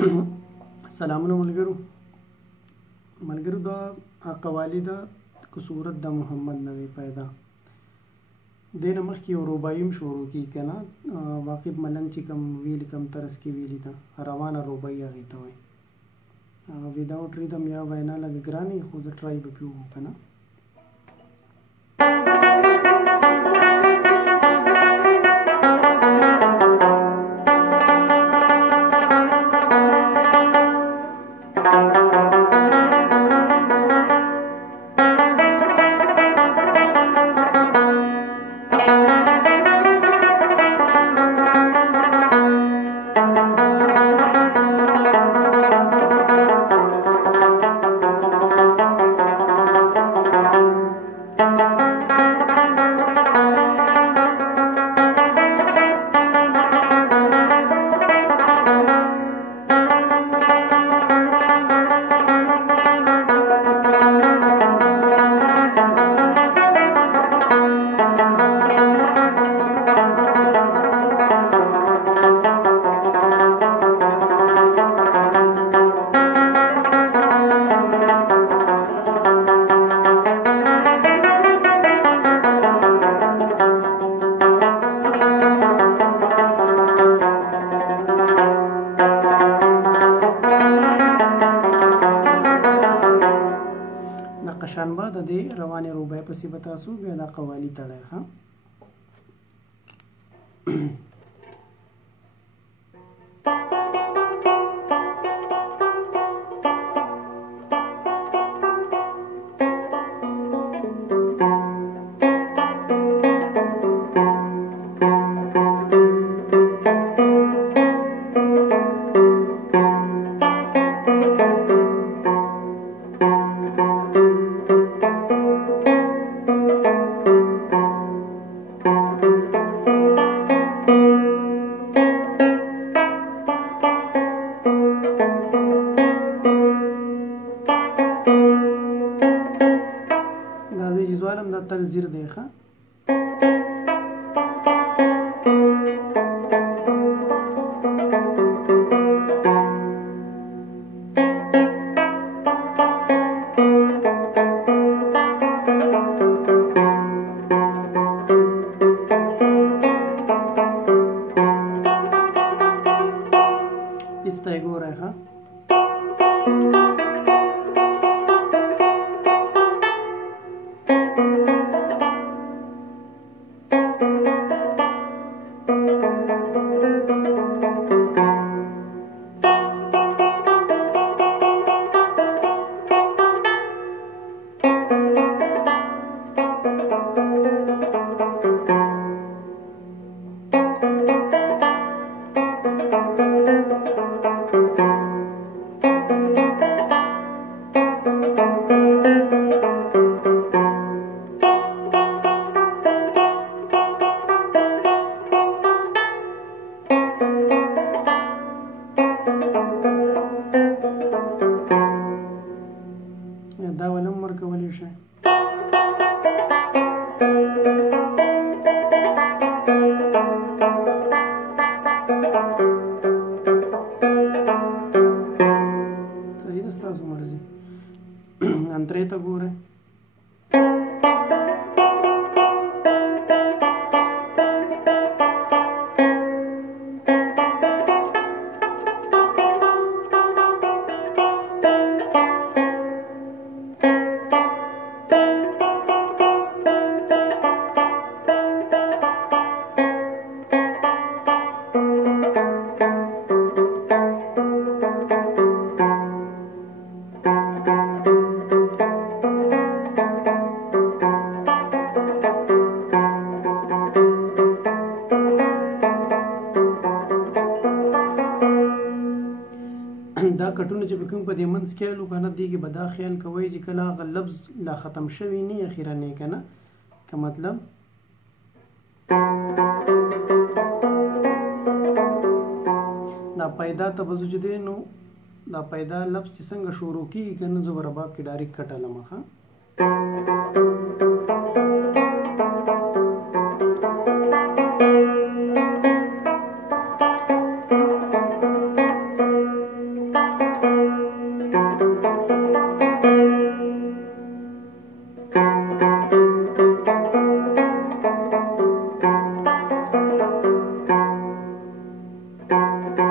سلامونه ملګرو دا قوالی ده که صورت د محمد نوی پیدا دین مخکې یو رباعي هم شروع کی کنه واقف ملنګ چې کوم ویل کم طرز کې ویلی ده روانه رباعي هغې ته وایي وداوټ ریدم یا وینا لږ ګرانې خو زه ټرای به پرې وکړم که نه شانبه د دې روانې رباعي پسې به تاسو بیا دا قوالي تړئ ښه دا تک زیر دی ښه ایسته یې ګورئ ښه دا ولم ورکولی شئ صحیح ده ستاسو مرضي انترې ته ګورئ دا کټونه چې به کوم په دې منځ کې الو که نه دې کې به دا خیال کوئ چې کله هغه لفظ لا ختم شوي نه اخیرنی که نه که مطلب دا پیدا ته به زه چې دی نو دا پیدا لفظ چې څنګه شروع کېږي که نه زه به رباب کې ډایرکټ کټلم ښه ته.